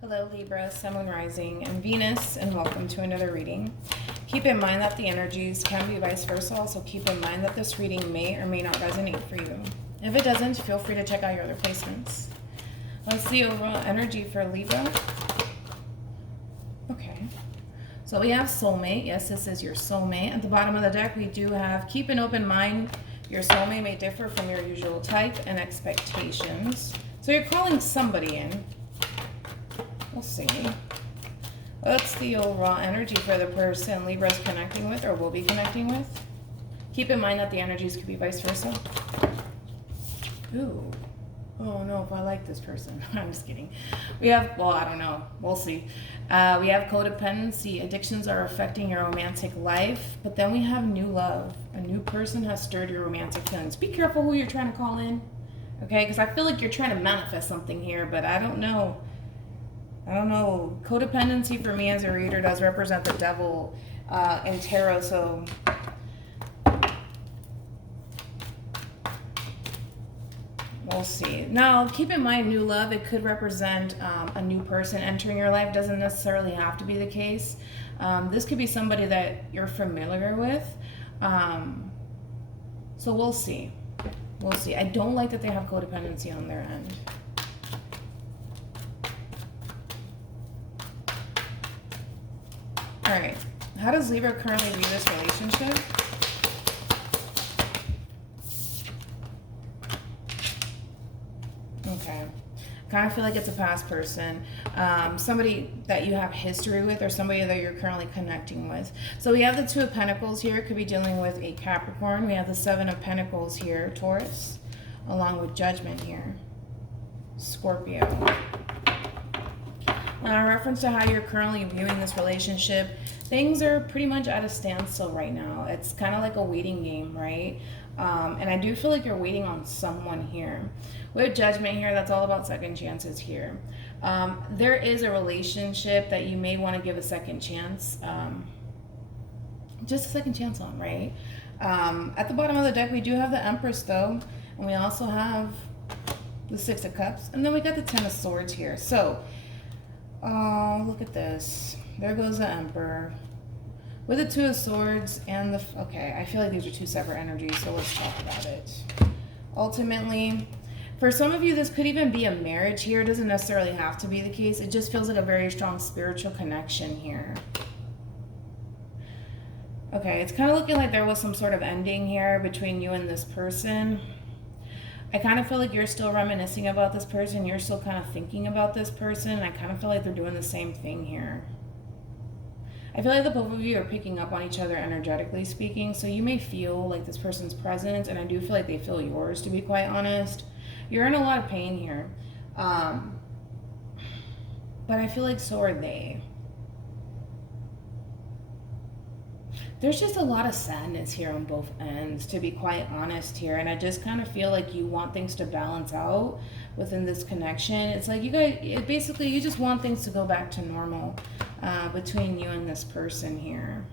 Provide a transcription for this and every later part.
Hello Libra, Sun, Moon, Rising, and Venus, and welcome to another reading. Keep in mind that the energies can be vice versa, so keep in mind that this reading may or may not resonate for you. If it doesn't, feel free to check out your other placements. Let's see overall energy for Libra. Okay, so we have soulmate. Yes, this is your soulmate. At the bottom of the deck, we do have keep an open mind. Your soulmate may differ from your usual type and expectations. So you're calling somebody in. We'll see. What's the overall energy for the person Libra's connecting with or will be connecting with? Keep in mind that the energies could be vice versa. Ooh. Oh no, if I like this person. I'm just kidding. We have, well, I don't know. We'll see. We have codependency. Addictions are affecting your romantic life. But then we have new love. A new person has stirred your romantic feelings. Be careful who you're trying to call in. Okay? Because I feel like you're trying to manifest something here, but I don't know. Codependency for me as a reader does represent the devil in tarot, so we'll see. Now, keep in mind, new love, it could represent a new person entering your life. Doesn't necessarily have to be the case. This could be somebody that you're familiar with. So we'll see. We'll see. I don't like that they have codependency on their end. All right, how does Libra currently view this relationship? Okay, kind of feel like it's a past person, somebody that you have history with or somebody that you're currently connecting with. So we have the Two of Pentacles here, could be dealing with a Capricorn. We have the Seven of Pentacles here, Taurus, along with Judgment here, Scorpio. Now, in reference to how you're currently viewing this relationship, things are pretty much at a standstill right now. It's kind of like a waiting game, right? And I do feel like you're waiting on someone here. With Judgment here, that's all about second chances here. There is a relationship that you may want to give a second chance. Just a second chance on, right? At the bottom of the deck, we do have the Empress, though. And we also have the Six of Cups. And then we got the Ten of Swords here. So, oh, look at this. There goes the Emperor. With the Two of Swords and the... Okay, I feel like these are two separate energies, so let's talk about it. Ultimately, for some of you, this could even be a marriage here. It doesn't necessarily have to be the case. It just feels like a very strong spiritual connection here. Okay, it's kind of looking like there was some sort of ending here between you and this person. I kind of feel like you're still reminiscing about this person. You're still kind of thinking about this person. I kind of feel like they're doing the same thing here. I feel like the both of you are picking up on each other energetically speaking. So you may feel like this person's presence, and I do feel like they feel yours, to be quite honest. You're in a lot of pain here. But I feel like so are they. There's just a lot of sadness here on both ends, to be quite honest here. And I just kind of feel like you want things to balance out within this connection. It's like you guys, basically, you just want things to go back to normal between you and this person here.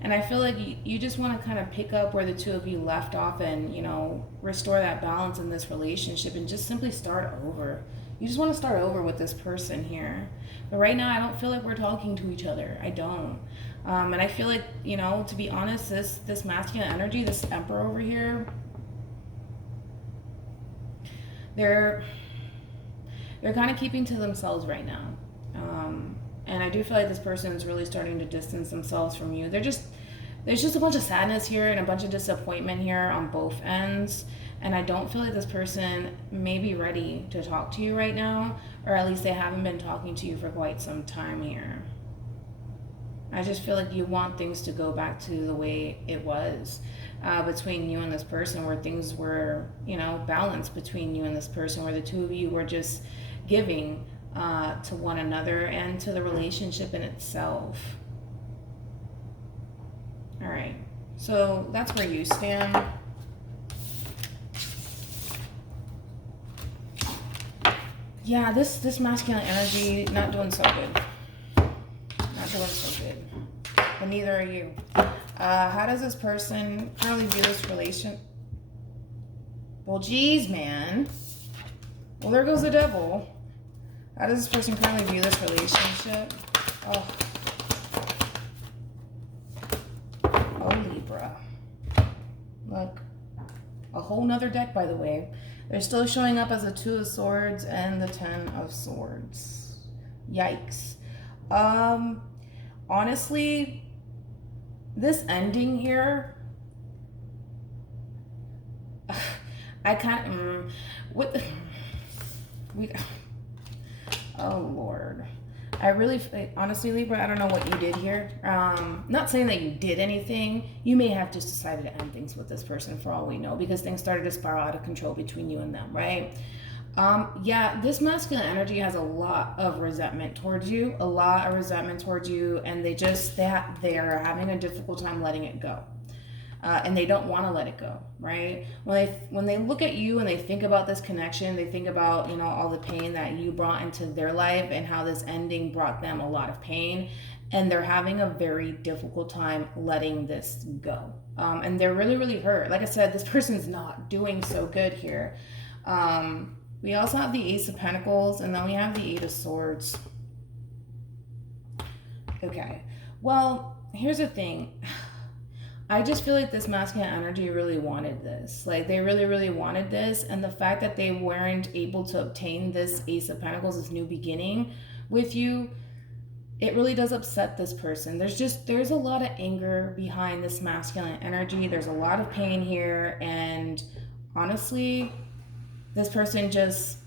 And I feel like you just want to kind of pick up where the two of you left off and, you know, restore that balance in this relationship and just simply start over. You just want to start over with this person here. But right now, I don't feel like we're talking to each other. I don't. And I feel like, you know, to be honest, this masculine energy, this Emperor over here, they're kind of keeping to themselves right now. And I do feel like this person is really starting to distance themselves from you. There's just a bunch of sadness here and a bunch of disappointment here on both ends. And I don't feel like this person may be ready to talk to you right now, or at least they haven't been talking to you for quite some time here. I just feel like you want things to go back to the way it was between you and this person, where things were, you know, balanced between you and this person, where the two of you were just giving to one another and to the relationship in itself. All right, so that's where you stand. Yeah, this masculine energy, not doing so good. Not doing so good. But neither are you. How does this person currently view this relation? Well, geez, man. Well, there goes the devil. How does this person currently view this relationship? Oh, Libra. Look, a whole nother deck, by the way. They're still showing up as a 2 of Swords and the 10 of Swords. Yikes. Honestly, this ending here, I can't. What? Oh Lord. I really, honestly, Libra, I don't know what you did here. Not saying that you did anything. You may have just decided to end things with this person for all we know, because things started to spiral out of control between you and them, right? Yeah, this masculine energy has a lot of resentment towards you, and they're having a difficult time letting it go. And they don't want to let it go, right? When they look at you and they think about this connection, they think about, all the pain that you brought into their life and how this ending brought them a lot of pain, and they're having a very difficult time letting this go. And they're really, really hurt. Like I said, this person's not doing so good here. We also have the Ace of Pentacles, and then we have the 8 of Swords. Okay, well, here's the thing. I just feel like this masculine energy really wanted this. Like, they really, really wanted this. And the fact that they weren't able to obtain this Ace of Pentacles, this new beginning with you, it really does upset this person. There's a lot of anger behind this masculine energy. There's a lot of pain here. And honestly, this person just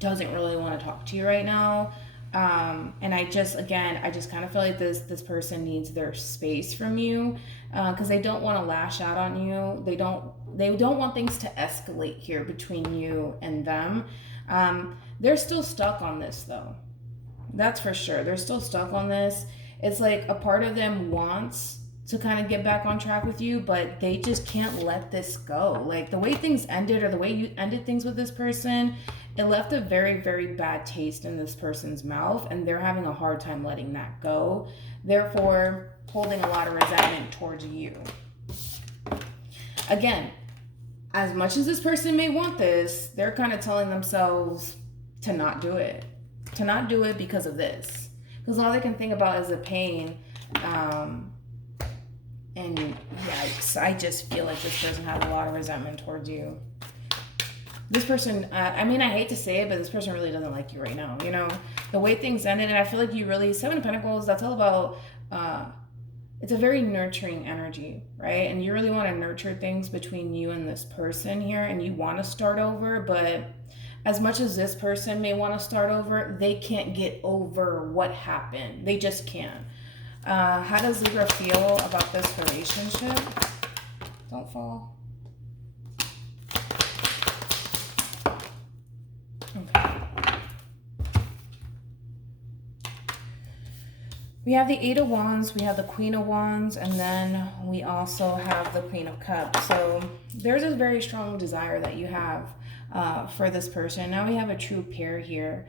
doesn't really want to talk to you right now. And I just kind of feel like this person needs their space from you, because they don't want to lash out on you. They don't want things to escalate here between you and them. They're still stuck on this though. That's for sure. They're still stuck on this. It's like a part of them wants to kind of get back on track with you, but they just can't let this go. Like, the way things ended, or the way you ended things with this person, it left a very, very bad taste in this person's mouth, and they're having a hard time letting that go. Therefore, holding a lot of resentment towards you. Again, as much as this person may want this, they're kind of telling themselves to not do it. To not do it because of this. Because all they can think about is the pain. And yikes, I just feel like this person has a lot of resentment towards you. This person, I hate to say it, but this person really doesn't like you right now. The way things ended, and I feel like you really, 7 of Pentacles, that's all about, it's a very nurturing energy, right? And you really want to nurture things between you and this person here, and you want to start over, but as much as this person may want to start over, they can't get over what happened. They just can't. How does Libra feel about this relationship? Don't fall. Okay. We have the 8 of Wands, we have the Queen of Wands, and then we also have the Queen of Cups. So there's a very strong desire that you have for this person. Now we have a true pair here.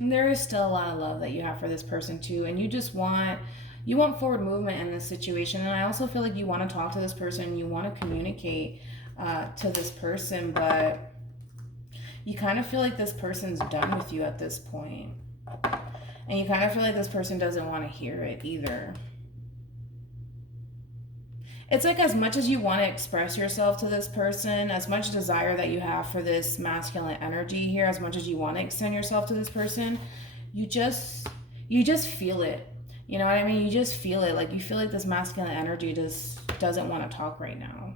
There is still a lot of love that you have for this person too, and you want forward movement in this situation. And I also feel like you want to talk to this person, you want to communicate to this person, but you kind of feel like this person's done with you at this point. And you kind of feel like this person doesn't want to hear it either. It's like, as much as you want to express yourself to this person, as much desire that you have for this masculine energy here, as much as you want to extend yourself to this person, you just feel it. You know what I mean? You just feel it. Like, you feel like this masculine energy just doesn't want to talk right now,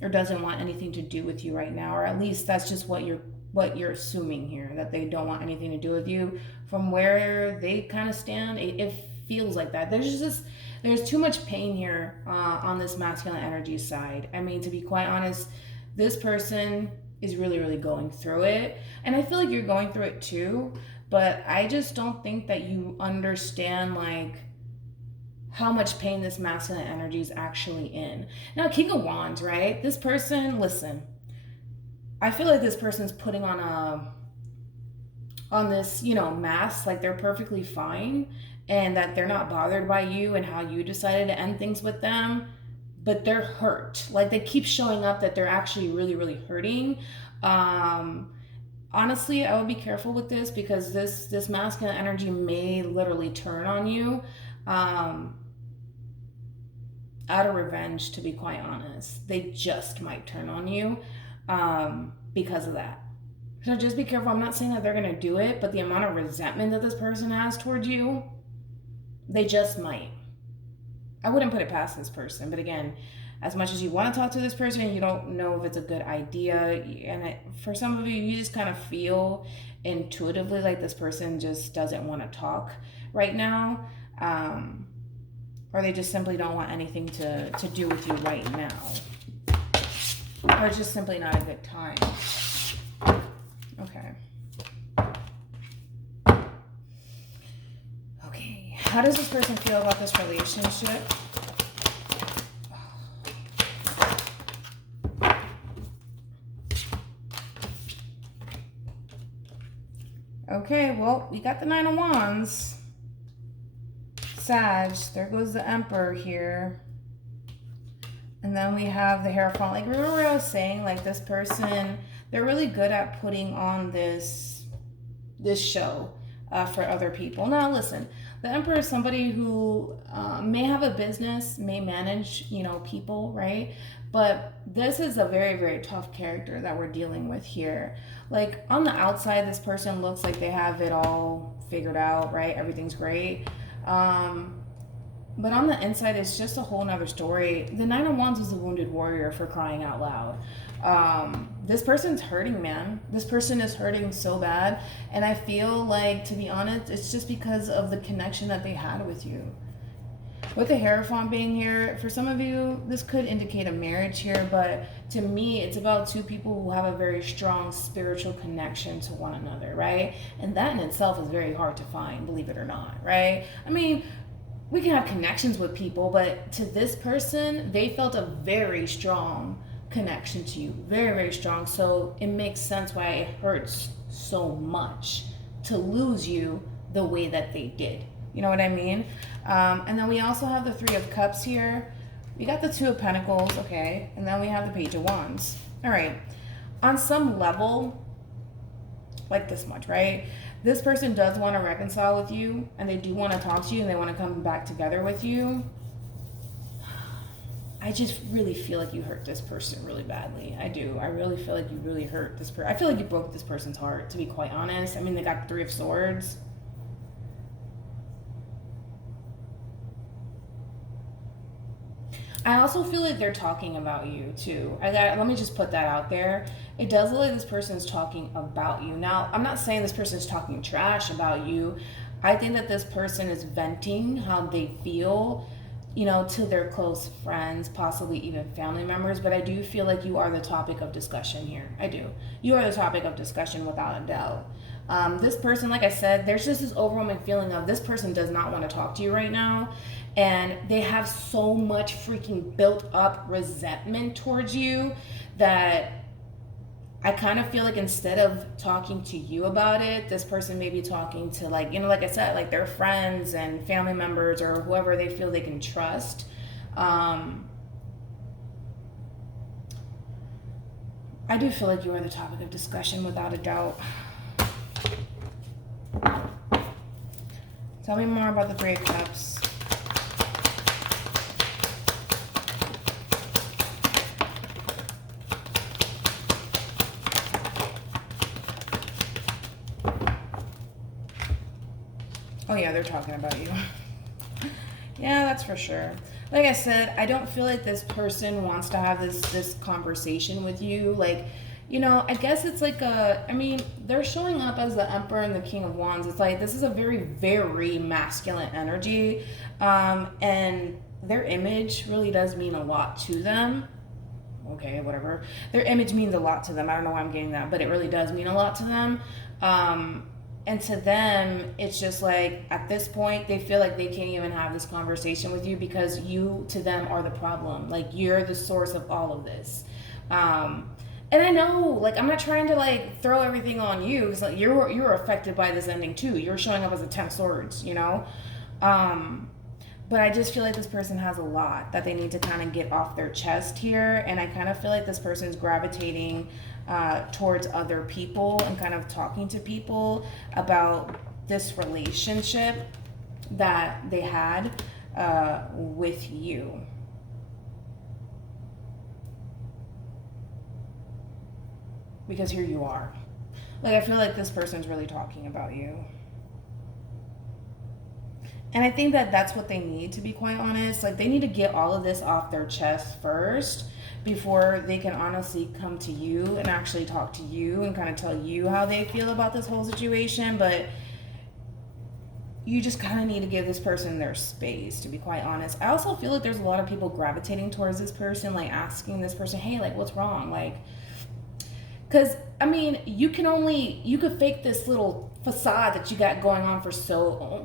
or doesn't want anything to do with you right now, or at least that's just what you're assuming here, that they don't want anything to do with you. From where they kind of stand, it feels like that. There's too much pain here on this masculine energy side. I mean, to be quite honest, this person is really, really going through it. And I feel like you're going through it too, but I just don't think that you understand, like, how much pain this masculine energy is actually in. Now, King of Wands, right? This person, listen, I feel like this person's putting on this, mask, like they're perfectly fine, and that they're not bothered by you and how you decided to end things with them, but they're hurt. Like, they keep showing up that they're actually really, really hurting. Honestly, I would be careful with this because this masculine energy may literally turn on you out of revenge, to be quite honest. They just might turn on you because of that. So just be careful. I'm not saying that they're going to do it, but the amount of resentment that this person has towards you, they just might. I wouldn't put it past this person. But again, as much as you want to talk to this person, you don't know if it's a good idea. And for some of you, you just kind of feel intuitively like this person just doesn't want to talk right now. Or they just simply don't want anything to do with you right now. Or it's just simply not a good time. Okay. Okay. How does this person feel about this relationship? Okay, well, we got the Nine of Wands. Sag, there goes the Emperor here. And then we have the Hierophant. Like, remember what I was saying? Like, this person, they're really good at putting on this show for other people. Now, listen, the Emperor is somebody who may have a business, may manage, people, right? But this is a very, very tough character that we're dealing with here. Like, on the outside, this person looks like they have it all figured out, right? Everything's great. But on the inside, it's just a whole nother story. The Nine of Wands was a wounded warrior, for crying out loud. This person's hurting, man. This person is hurting so bad. And I feel like, to be honest, it's just because of the connection that they had with you. With the Hierophant being here, for some of you, this could indicate a marriage here, but to me, it's about two people who have a very strong spiritual connection to one another, right? And that in itself is very hard to find, believe it or not, right? I mean, we can have connections with people, but to this person, they felt a very strong connection to you. Very, very strong. So it makes sense why it hurts so much to lose you the way that they did. You know what I mean? And then we also have the Three of Cups here. We got the Two of Pentacles, okay? And then we have the Page of Wands. All right. On some level, like this much, right? This person does want to reconcile with you, and they do want to talk to you, and they want to come back together with you. I just really feel like you hurt this person really badly. I do. I really feel like you really hurt this person. I feel like you broke this person's heart, to be quite honest. I mean, they got the Three of Swords. I also feel like they're talking about you too. Let me just put that out there. It does look like this person is talking about you. Now, I'm not saying this person is talking trash about you. I think that this person is venting how they feel, to their close friends, possibly even family members. But I do feel like you are the topic of discussion here. I do. You are the topic of discussion without a doubt. This person, like I said, there's just this overwhelming feeling of this person does not want to talk to you right now. And they have so much freaking built up resentment towards you that I kind of feel like instead of talking to you about it, this person may be talking to, like I said, like their friends and family members or whoever they feel they can trust. I do feel like you are the topic of discussion without a doubt. Tell me more about the Three of Cups. Oh yeah, they're talking about you. Yeah, that's for sure. Like I said, I don't feel like this person wants to have this conversation with you. Like, I guess it's like they're showing up as the Emperor and the King of Wands. It's like, this is a very, very masculine energy. And their image really does mean a lot to them. Okay, whatever. Their image means a lot to them. I don't know why I'm getting that, but it really does mean a lot to them. And to them, it's just like, at this point, they feel like they can't even have this conversation with you because you, to them, are the problem. Like, you're the source of all of this. And I know, like, I'm not trying to, like, throw everything on you. Because, like, you're affected by this ending, too. You're showing up as a 10 of Swords, But I just feel like this person has a lot that they need to kind of get off their chest here. And I kind of feel like this person's gravitating towards other people and kind of talking to people about this relationship that they had with you. Because here you are. Like, I feel like this person's really talking about you. And I think that that's what they need, to be quite honest. Like, they need to get all of this off their chest first before they can honestly come to you and actually talk to you and kind of tell you how they feel about this whole situation. But you just kind of need to give this person their space, to be quite honest. I also feel like there's a lot of people gravitating towards this person, like asking this person, hey, like, what's wrong? Like, because, I mean, you could fake this little facade that you got going on for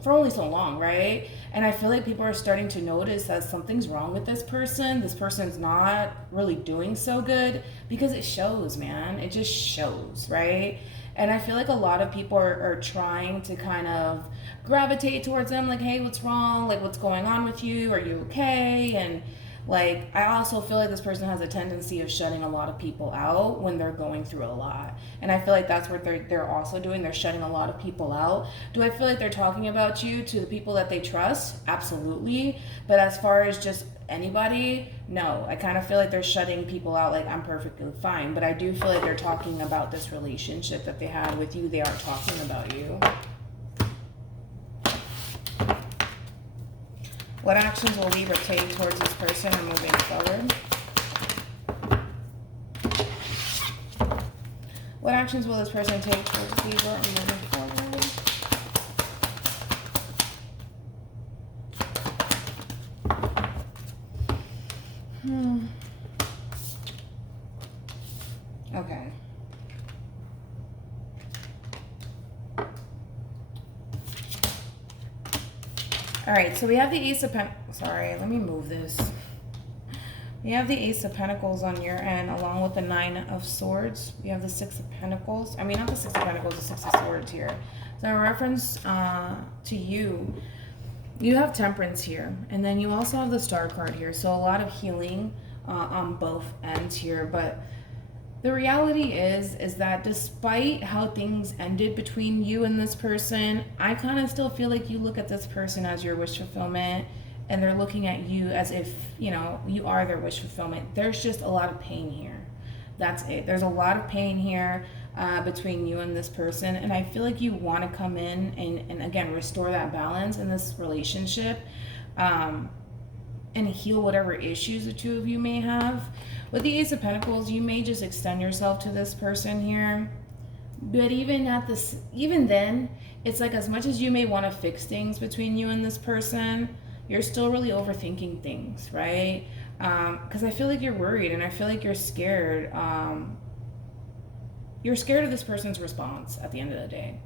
only so long, right? And I feel like people are starting to notice that something's wrong with this person. This person's not really doing so good, because it shows, man. It just shows, right? And I feel like a lot of people are trying to kind of gravitate towards them, like, hey, what's wrong? Like, what's going on with you? Are you okay? And like, I also feel like this person has a tendency of shutting a lot of people out when they're going through a lot. And I feel like that's what they're also doing. They're shutting a lot of people out. Do I feel like they're talking about you to the people that they trust? Absolutely. But as far as just anybody, no. I kind of feel like they're shutting people out, like, I'm perfectly fine. But I do feel like they're talking about this relationship that they had with you. They aren't talking about you. What actions will Libra take towards this person and moving forward? What actions will this person take towards Libra and moving forward? Okay. All right, so we have the Ace of Pentacles. Sorry, let me move this. We have the Ace of Pentacles on your end, along with the Nine of Swords. We have the Six of Pentacles. I mean, not the Six of Pentacles, the Six of Swords here. So in reference to you, you have Temperance here. And then you also have the Star card here. So a lot of healing on both ends here. But the reality is that despite how things ended between you and this person, I kind of still feel like you look at this person as your wish fulfillment, and they're looking at you as if, you know, you are their wish fulfillment. There's just a lot of pain here. That's it. There's a lot of pain here between you and this person, and I feel like you want to come in and again, restore that balance in this relationship and heal whatever issues the two of you may have. With the Ace of Pentacles, you may just extend yourself to this person here. But even then, it's like, as much as you may want to fix things between you and this person, you're still really overthinking things, right? Because I feel like you're worried, and I feel like you're scared. You're scared of this person's response at the end of the day.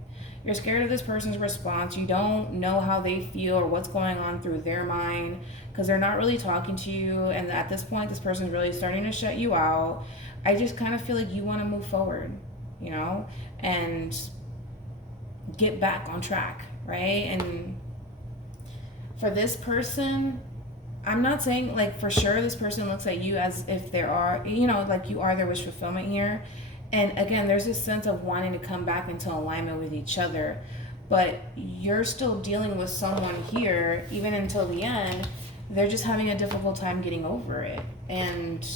You're scared of this person's response. You don't know how they feel or what's going on through their mind, because they're not really talking to you. And at this point, this person's really starting to shut you out. I just kind of feel like you want to move forward, you know, and get back on track, right? And for this person, I'm not saying, like, for sure this person looks at you as if they are, you know, like you are their wish fulfillment here. And again, there's this sense of wanting to come back into alignment with each other. But you're still dealing with someone here, even until the end, they're just having a difficult time getting over it. And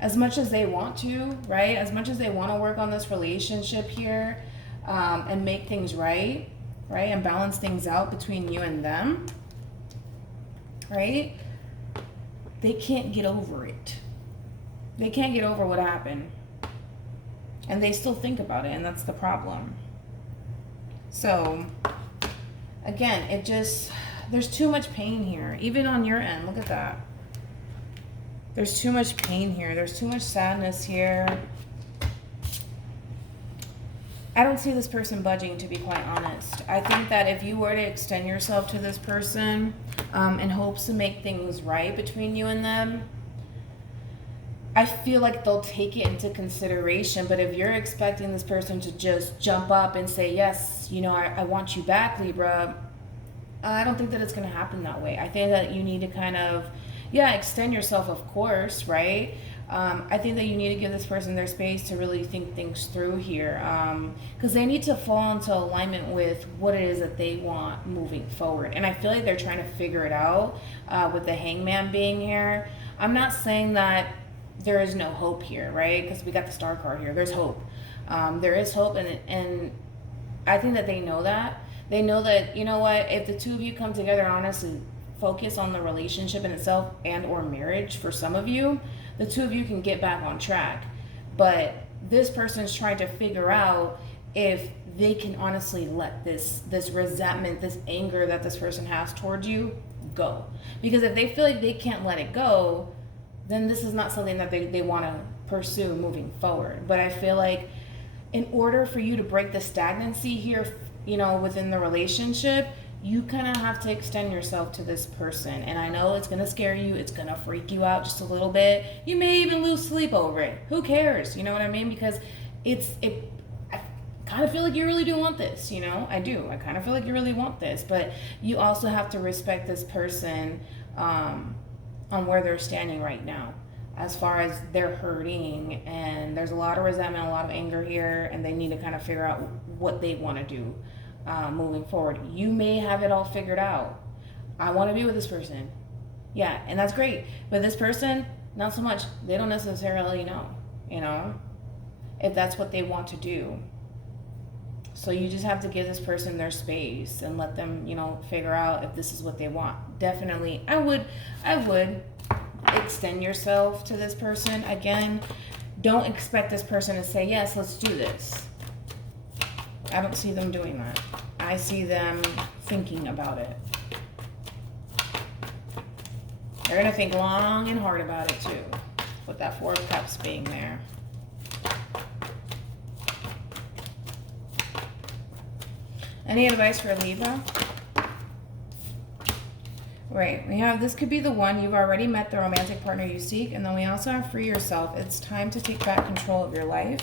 as much as they want to, right? As much as they want to work on this relationship here and make things right? And balance things out between you and them, right? They can't get over it. They can't get over what happened. And they still think about it, and that's the problem. So, again, there's too much pain here. Even on your end, look at that. There's too much pain here. There's too much sadness here. I don't see this person budging, to be quite honest. I think that if you were to extend yourself to this person in hopes to make things right between you and them, I feel like they'll take it into consideration. But if you're expecting this person to just jump up and say, yes, you know, I want you back, Libra, I don't think that it's going to happen that way. I think that you need to kind of, extend yourself, of course, right? I think that you need to give this person their space to really think things through here, because they need to fall into alignment with what it is that they want moving forward. And I feel like they're trying to figure it out with the Hangman being here. I'm not saying that there is no hope here, right? Because we got the Star card here. There's hope. There is hope, and I think that they know that. They know that, you know what, if the two of you come together and honestly focus on the relationship in itself and or marriage for some of you, the two of you can get back on track. But this person's trying to figure out if they can honestly let this resentment, this anger that this person has towards you go. Because if they feel like they can't let it go, then this is not something that they want to pursue moving forward. But I feel like in order for you to break the stagnancy here, you know, within the relationship, you kind of have to extend yourself to this person. And I know it's going to scare you. It's going to freak you out just a little bit. You may even lose sleep over it. Who cares? You know what I mean? Because I kind of feel like you really do want this, you know? I do. I kind of feel like you really want this. But you also have to respect this person on where they're standing right now, as far as they're hurting. And there's a lot of resentment, a lot of anger here. And they need to kind of figure out what they want to do. Moving forward. You may have it all figured out. I want to be with this person. Yeah, and that's great. But this person, not so much. They don't necessarily know, you know, if that's what they want to do. So you just have to give this person their space and let them, you know, figure out if this is what they want. Definitely, I would extend yourself to this person. Again, don't expect this person to say, yes, let's do this. I don't see them doing that. I see them thinking about it. They're going to think long and hard about it too, with that Four of Cups being there. Any advice for Libra? Right, we have, this could be the one. You've already met the romantic partner you seek. And then we also have free yourself. It's time to take back control of your life.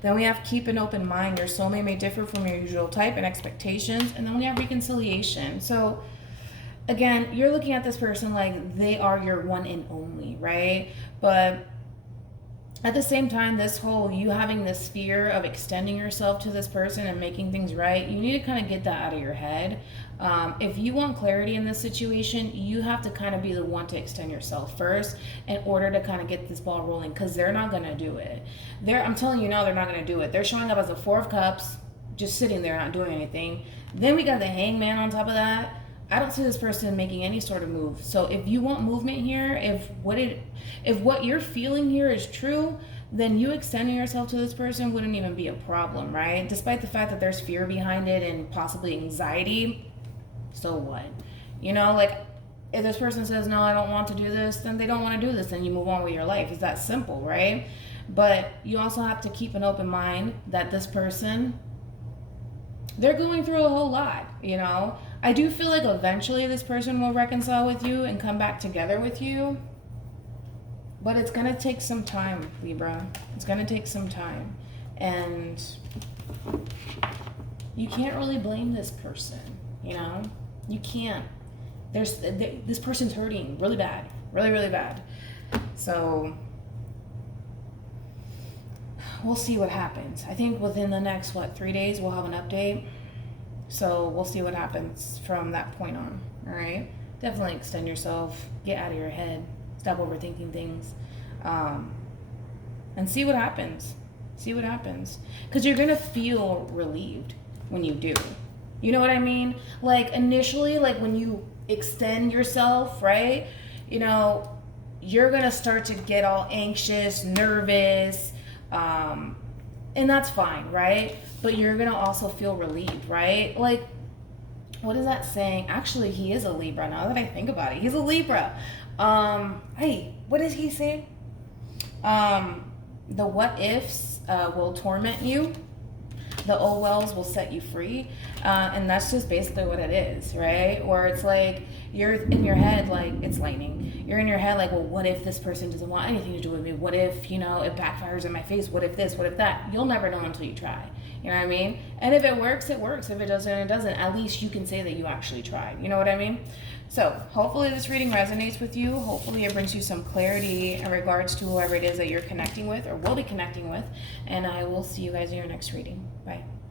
Then we have keep an open mind. Your soulmate may differ from your usual type and expectations. And then we have reconciliation. So again, you're looking at this person like they are your one and only, right? But at the same time, this whole, you having this fear of extending yourself to this person and making things right, you need to kind of get that out of your head. If you want clarity in this situation, you have to kind of be the one to extend yourself first in order to kind of get this ball rolling, because they're not going to do it. I'm telling you now, they're not going to do it. They're showing up as a Four of Cups, just sitting there not doing anything. Then we got the Hangman on top of that. I don't see this person making any sort of move. So if you want movement here, if what you're feeling here is true, then you extending yourself to this person wouldn't even be a problem, right? Despite the fact that there's fear behind it and possibly anxiety, so what? You know, like, if this person says, no, I don't want to do this, then they don't want to do this, then you move on with your life. It's that simple, right? But you also have to keep an open mind that this person, they're going through a whole lot, you know? I do feel like eventually this person will reconcile with you and come back together with you. But it's going to take some time, Libra. It's going to take some time. And you can't really blame this person, you know? You can't. This person's hurting really bad. Really, really bad. So we'll see what happens. I think within the next, 3 days, we'll have an update. So we'll see what happens from that point on, all right? Definitely extend yourself. Get out of your head. Stop overthinking things. And see what happens. See what happens. Because you're going to feel relieved when you do. You know what I mean? Like, initially, like, when you extend yourself, right? You know, you're going to start to get all anxious, nervous, and that's fine, right? But you're going to also feel relieved, right? Like, what is that saying? Actually, he is a Libra, now that I think about it. He's a Libra. Hey, what did he say? The what ifs will torment you. The oh wells will set you free. And that's just basically what it is, right? Where it's like, you're in your head like it's lightning. You're in your head like, well, what if this person doesn't want anything to do with me? What if, you know, it backfires in my face? What if this? What if that? You'll never know until you try. You know what I mean? And if it works, it works. If it doesn't, it doesn't. At least you can say that you actually tried. You know what I mean? So hopefully this reading resonates with you. Hopefully it brings you some clarity in regards to whoever it is that you're connecting with or will be connecting with. And I will see you guys in your next reading. Bye.